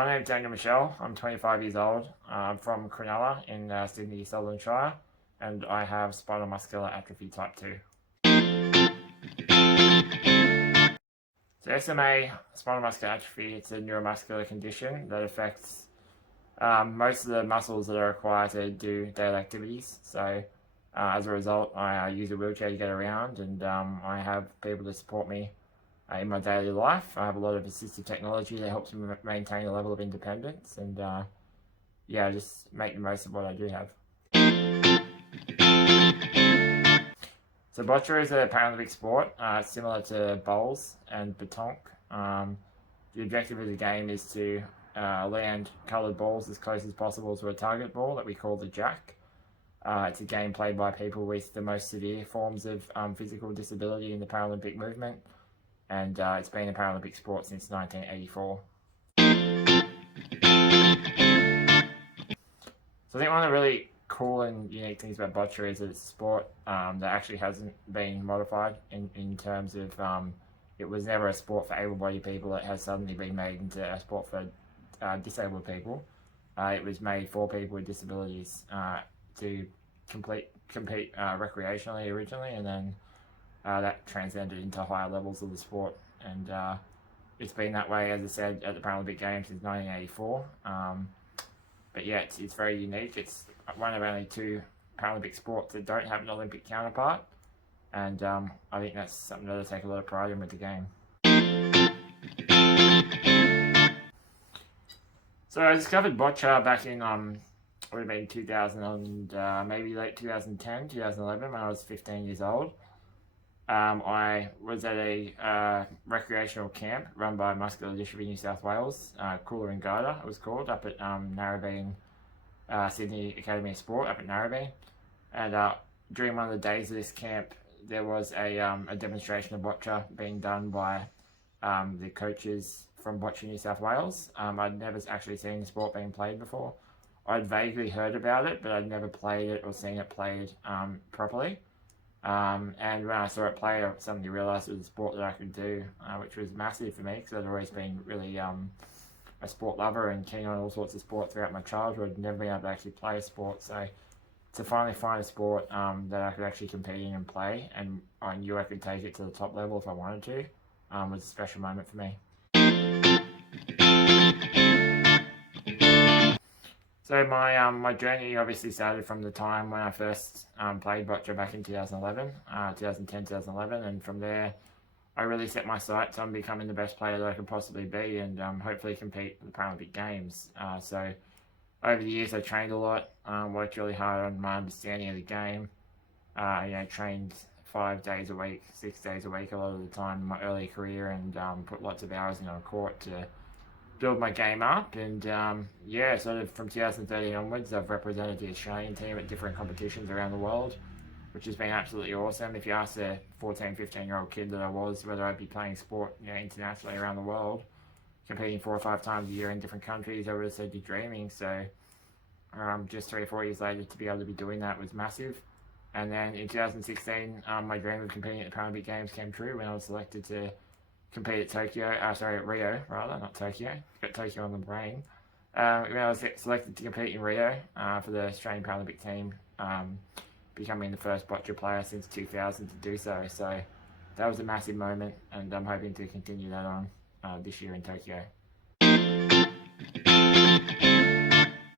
My name's Michel. I'm 25 years old. I'm from Cronulla in Sydney, Southern Shire, and I have spinal muscular atrophy type 2. So SMA, spinal muscular atrophy, it's a neuromuscular condition that affects most of the muscles that are required to do daily activities. So as a result, I use a wheelchair to get around, and I have people to support me in my daily life. I have a lot of assistive technology that helps me maintain a level of independence, and just make the most of what I do have. So boccia is a Paralympic sport, similar to bowls and pétanque. The objective of the game is to land coloured balls as close as possible to a target ball that we call the jack. It's a game played by people with the most severe forms of physical disability in the Paralympic movement, and it's been a Paralympic sport since 1984. So I think one of the really cool and unique things about boccia is that it's a sport that actually hasn't been modified in terms of it was never a sport for able-bodied people. It has suddenly been made into a sport for disabled people. It was made for people with disabilities to compete recreationally originally, and then that transcended into higher levels of the sport. And it's been that way, as I said, at the Paralympic Games since 1984. But yeah, it's very unique. It's one of only two Paralympic sports that don't have an Olympic counterpart, and I think that's something that I take a lot of pride in with the game. So I discovered boccia back in would have been 2000 and maybe late 2010, 2011 when I was 15 years old. I was at a recreational camp run by Muscular Dystrophy New South Wales, Cooler and Garter it was called, up at Narrabeen, Sydney Academy of Sport up at Narrabeen. And during one of the days of this camp, there was a demonstration of boccia being done by the coaches from Boccia New South Wales. I'd never actually seen the sport being played before. I'd vaguely heard about it, but I'd never played it or seen it played properly. And when I saw it play, I suddenly realised it was a sport that I could do, which was massive for me because I'd always been really a sport lover and keen on all sorts of sport throughout my childhood. Never been able to actually play a sport, so to finally find a sport that I could actually compete in and play, and I knew I could take it to the top level if I wanted to, was a special moment for me. So my journey obviously started from the time when I first played boccia back in 2010, 2011, and from there I really set my sights on becoming the best player that I could possibly be, and hopefully compete at the Paralympic Games. So over the years I trained a lot, worked really hard on my understanding of the game, trained 5 days a week, 6 days a week a lot of the time in my early career, and put lots of hours in on court to build my game up. And sort of from 2013 onwards, I've represented the Australian team at different competitions around the world, which has been absolutely awesome. If you ask a 14, 15-year-old kid that I was whether I'd be playing sport internationally around the world, competing 4 or 5 times a year in different countries, I would have said you're dreaming. So just 3 or 4 years later to be able to be doing that was massive. And then in 2016, my dream of competing at the Paralympic Games came true when I was selected to compete at Rio rather, not Tokyo. Got Tokyo on the brain. When I was selected to compete in Rio for the Australian Paralympic team, becoming the first boccia player since 2000 to do so. So that was a massive moment, and I'm hoping to continue that on this year in Tokyo.